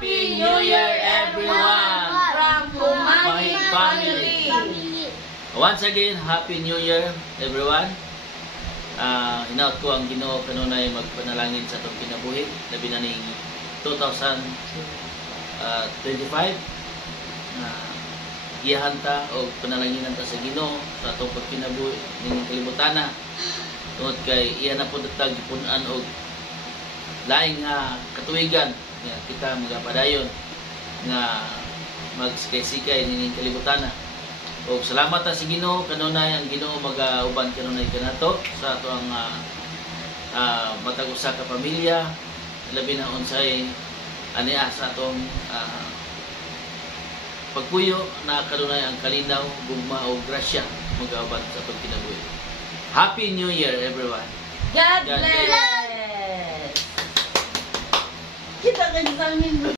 Happy New Year, everyone! From My Humani family. Family. Once again, Happy New Year, everyone. Hinaut ko ang Ginoo kanunay magpanalangin sa atong kinabuhi, labi na ning 2025. Gihanta o panalanginan ta sa Ginoo sa atong pagkinabuhi ning kalibutana. Tungod kay iya na pud tag gipunan og laing nga katuigan nga kita magapadayon nga magsikay-sikay ning kalibutana. O salamat ta sa Ginoo kanunay ang Ginoo magauban kanunay kanato sa ato ang matag usa ka pamilya, labi na unsay ania sa atong pagpuyo na kanunay ang kalinaw, gugma o grasya magauban sa atong kinabuhi. Happy New Year, everyone. God God bless. Kita ka sa amin.